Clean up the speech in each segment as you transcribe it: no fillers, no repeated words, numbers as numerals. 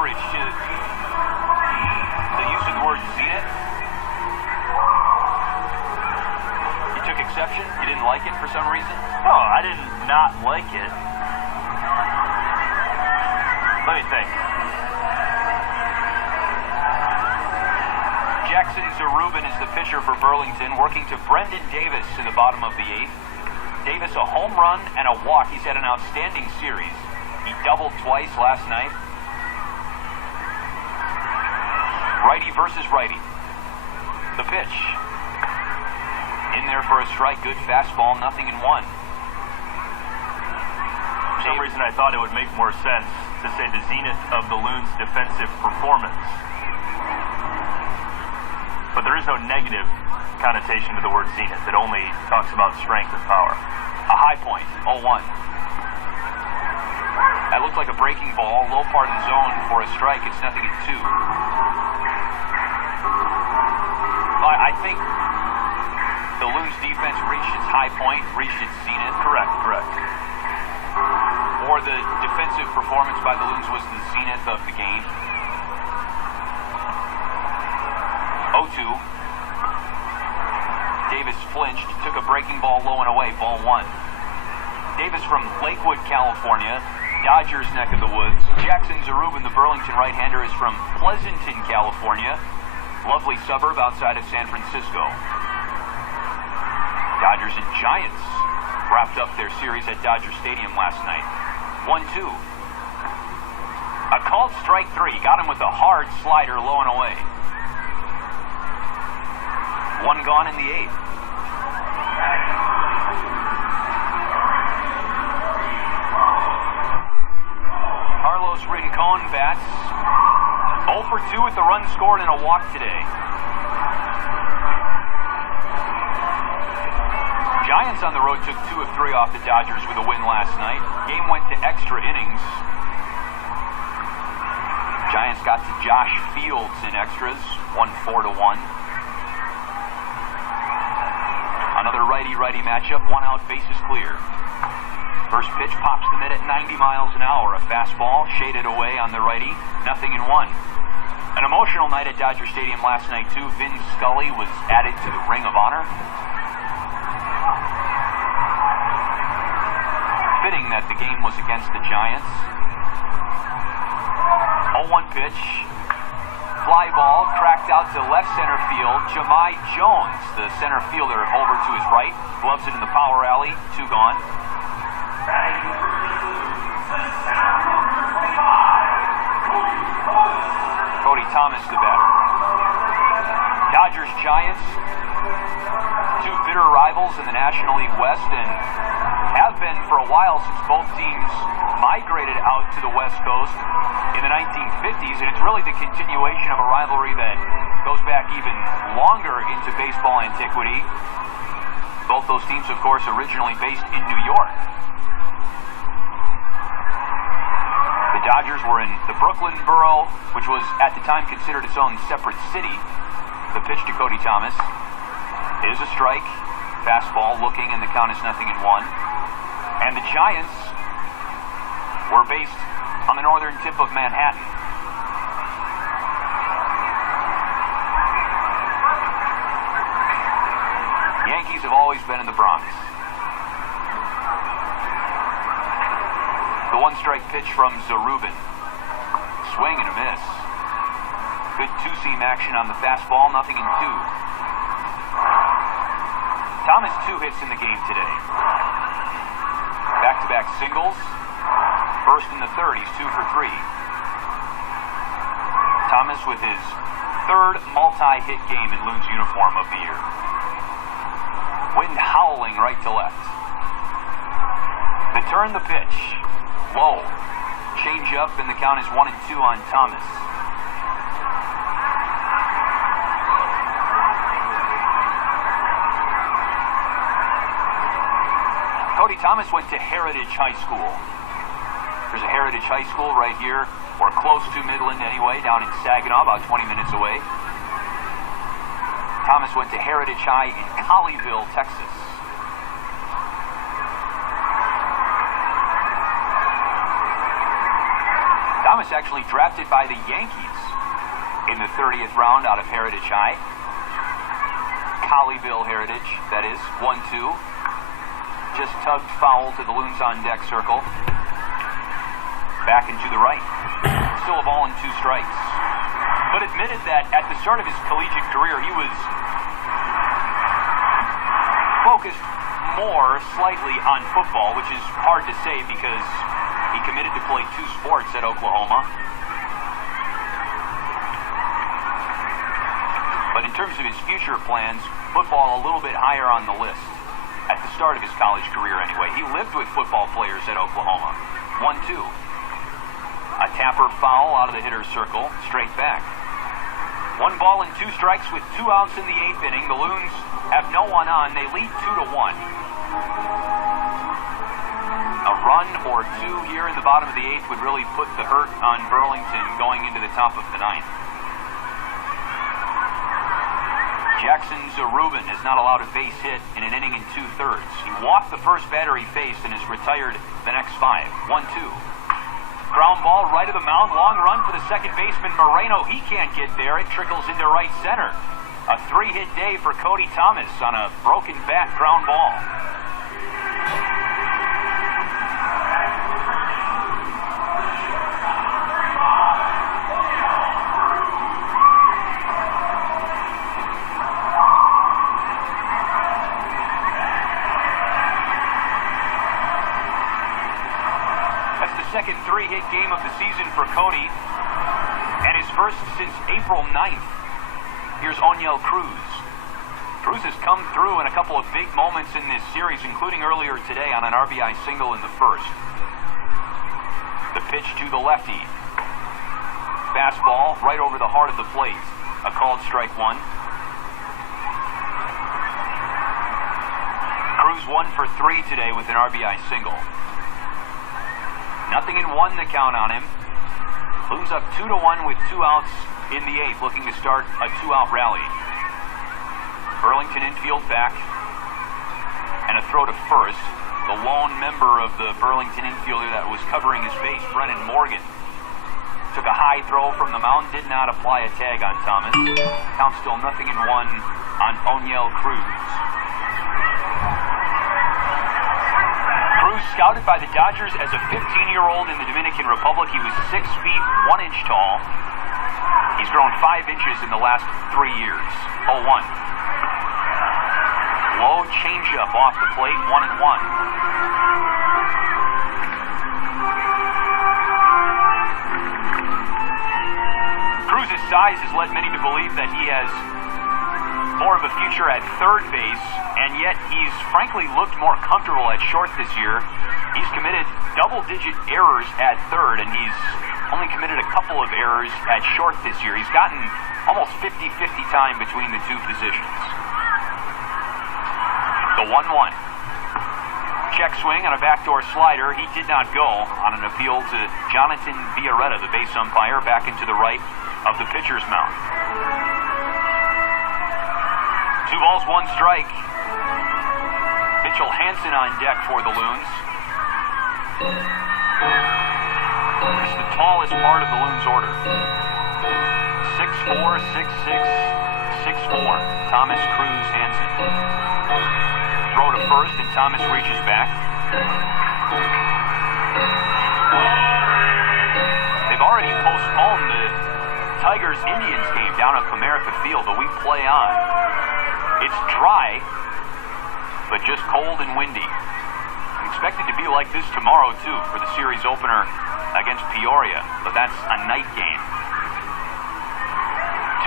umbrage to the use of the word zenith. You took exception? You didn't like it for some reason? No, I did not like it. Let me think. Jackson Zarubin is the pitcher for Burlington, working to Brendan Davis in the bottom of the 8th. Davis a home run and a walk. He's had an outstanding series. He doubled twice last night. Righty versus righty. The pitch. In there for a strike. Good fastball. 0-1. For some reason, I thought it would make more sense to say the zenith of the Loons' defensive performance. But there is no negative connotation to the word zenith. It only talks about strength and power. A high point. 0-1. That looked like a breaking ball. Low part of the zone for a strike. It's 0-2. I think the Loons defense reached its high point, reached its zenith. Correct. Or the defensive performance by the Loons was the zenith of the game. 0-2. Davis flinched, took a breaking ball low and away, ball 1. Davis from Lakewood, California, Dodgers neck of the woods. Jackson Zarubin, the Burlington right-hander, is from Pleasanton, California, lovely suburb outside of San Francisco. Dodgers and Giants wrapped up their series at Dodger Stadium last night. 1-2. A called strike 3. Got him with a hard slider low and away. 1 gone in the 8th. Carlos Rincon bats. 0 for 2 with the run scored and a walk today. Giants on the road took 2 of 3 off the Dodgers with a win last night. Game went to extra innings. Giants got to Josh Fields in extras, 1-4-1. Another righty-righty matchup, 1 out, bases clear. First pitch pops the mitt at 90 miles an hour. A fastball shaded away on the righty, 0-1. An emotional night at Dodger Stadium last night, too. Vin Scully was added to the Ring of Honor. Fitting that the game was against the Giants. 0-1 pitch. Fly ball cracked out to left center field. Jahmai Jones, the center fielder, over to his right. Gloves it in the power alley. 2 gone. Cody Thomas, the batter. Dodgers Giants, 2 bitter rivals in the National League West, and have been for a while since both teams migrated out to the West Coast in the 1950s, and it's really the continuation of a rivalry that goes back even longer into baseball antiquity. Both those teams, of course, originally based in New York. The Dodgers were in the Brooklyn borough, which was at the time considered its own separate city. The pitch to Cody Thomas is a strike. Fastball looking, and the count is 0-1. And the Giants were based on the northern tip of Manhattan. Yankees have always been in the Bronx. The 1-strike pitch from Zarubin. Swing and a miss. Good two-seam action on the fastball, 0-2. Thomas 2 hits in the game today. Back-to-back singles. First in the 3rd, he's 2 for 3. Thomas with his 3rd multi-hit game in Loons uniform of the year. Wind howling right to left. The turn, the pitch. Low. Change up, and the count is 1-2 on Thomas. Cody Thomas went to Heritage High School. There's a Heritage High School right here, or close to Midland anyway, down in Saginaw, about 20 minutes away. Thomas went to Heritage High in Colleyville, Texas. Thomas actually drafted by the Yankees in the 30th round out of Heritage High. Colleyville Heritage, that is. 1-2. Just tugged foul to the Loons on deck circle. Back into the right. Still a ball and 2 strikes. But admitted that at the start of his collegiate career, he was focused more slightly on football, which is hard to say because he committed to play 2 sports at Oklahoma. But in terms of his future plans, football a little bit higher on the list. At the start of his college career anyway. He lived with football players at Oklahoma. 1-2. A tapper foul out of the hitter's circle, straight back. 1 ball and 2 strikes with 2 outs in the 8th inning. The Loons have no one on. They lead 2-1. A run or 2 here in the bottom of the 8th would really put the hurt on Burlington going into the top of the 9th. Jackson Zarubin is not allowed a base hit in an inning and 2/3. He walked the first batter he faced and is retired the next 5. 1-2. Ground ball right of the mound. Long run for the second baseman Moreno. He can't get there. It trickles into right center. A 3-hit day for Cody Thomas on a broken bat ground ball. Second 3-hit game of the season for Cody, and his first since April 9th. Here's Oniel Cruz. Cruz has come through in a couple of big moments in this series, including earlier today on an RBI single in the first. The pitch to the lefty. Fastball right over the heart of the plate. A called strike 1. Cruz 1 for 3 today with an RBI single. 0-1 the count on him. Loons up 2-1 with 2 outs in the 8th, looking to start a 2-out rally. Burlington infield back, and a throw to first. The lone member of the Burlington infielder that was covering his face, Brennan Morgan, took a high throw from the mound, did not apply a tag on Thomas. Count still 0-1 on Oniel Cruz. Cruz scouted by the Dodgers as a 15-year-old in the Dominican Republic. He was 6 feet 1 inch tall. He's grown 5 inches in the last 3 years. 0-1. Low changeup off the plate, 1-1. Cruz's size has led many to believe that he has more of a future at third base, and yet he's frankly looked more comfortable at short this year. He's committed double-digit errors at third, and he's only committed a couple of errors at short this year. He's gotten almost 50-50 time between the 2 positions. The 1-1. Check swing on a backdoor slider. He did not go on an appeal to Jonathan Viaretta, the base umpire, back into the right of the pitcher's mound. 2 balls, 1 strike. Mitchell Hansen on deck for the Loons. This is the tallest part of the Loons order. 6'4", 6'6", 6'4". Thomas, Cruz, Hansen. Throw to first, and Thomas reaches back. They've already postponed the Tigers-Indians game down at Comerica Field, but we play on. It's dry, but just cold and windy. I'm expected to be like this tomorrow, too, for the series opener against Peoria, but that's a night game.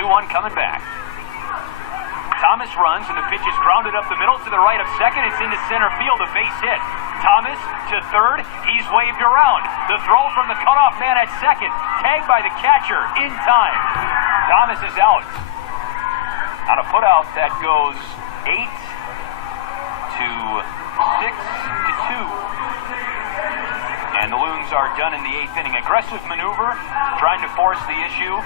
2-1 coming back. Thomas runs, and the pitch is grounded up the middle to the right of second. It's into center field, a base hit. Thomas to third. He's waved around. The throw from the cutoff man at second. Tagged by the catcher in time. Thomas is out. On a putout that goes 8-6-2. And the Loons are done in the 8th inning. Aggressive maneuver, trying to force the issue.